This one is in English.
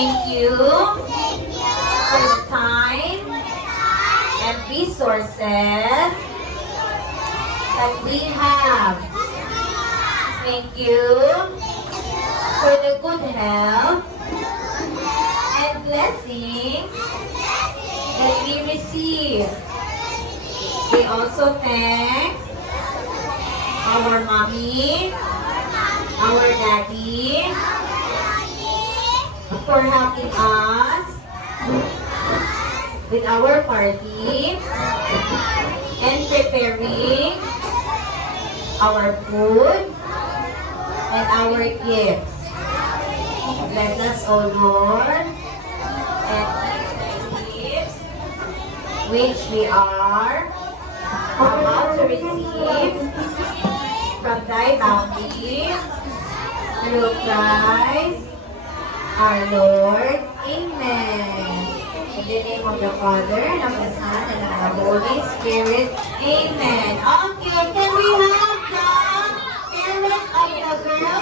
Thank you for the time and resources that we have. Thank you for the good health and blessings that we receive. We also thank our mommy, our daddy, for helping us with our party and preparing our food and our gifts. Bless us, O Lord, and give the gifts which we are about to receive from thy bounty through Christ our Lord. Amen. In the name of the Father, and of the Son, and of the Holy Spirit. Amen. Okay, can we have the parents of the girls?